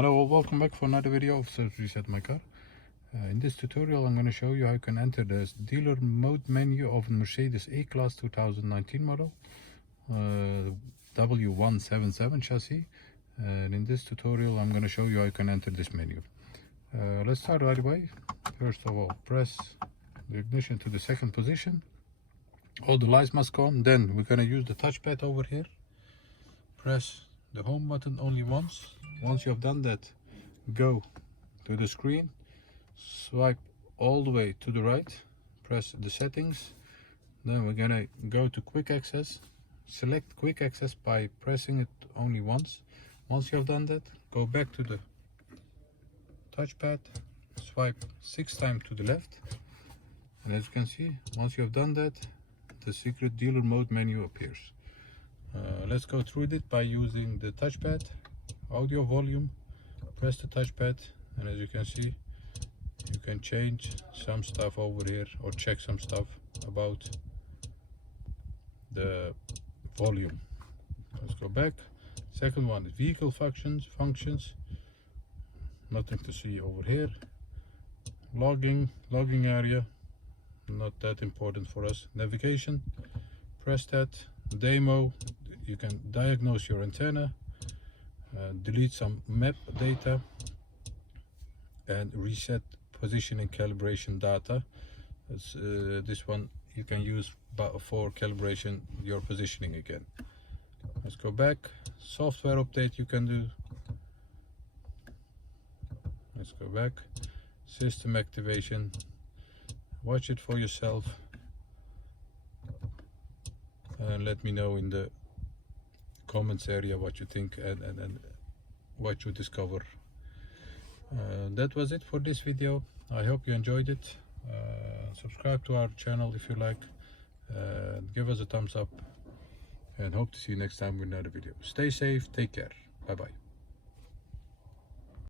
Hello, welcome back for another video of Self Reset My Car. In this tutorial I'm going to show you how you can enter the dealer mode menu of Mercedes A-Class 2019 model W177 chassis. And in this tutorial I'm going to show you how you can enter this menu. Let's start right away. First of all, press the ignition to the second position. All the lights must come on. Then we're going to use the touchpad over here. Press the home button only once. Once you have done that, go to the screen, swipe all the way to the right, press the settings. Then we're gonna go to quick access. Select quick access by pressing it only once. Once you have done that, go back to the touchpad, swipe 6 times to the left, and as you can see, once you have done that, the secret dealer mode menu appears. Let's go through it by using the touchpad. Audio volume, press the touchpad, and as you can see, you can change some stuff over here or check some stuff about the volume. Let's go back. Second one is vehicle functions. Nothing to see over here. Logging area, not that important for us. Navigation, press that. Demo, you can diagnose your antenna, delete some map data, and reset positioning calibration data. This one you can use for calibration your positioning again. Let's go back. Software update you can do. Let's go back. System activation, watch it for yourself and let me know in the comments area what you think and what you discover. That was it for this video. I hope you enjoyed it. Subscribe to our channel if you like. Give us a thumbs up, and hope to see you next time with another video. Stay safe, take care, bye bye.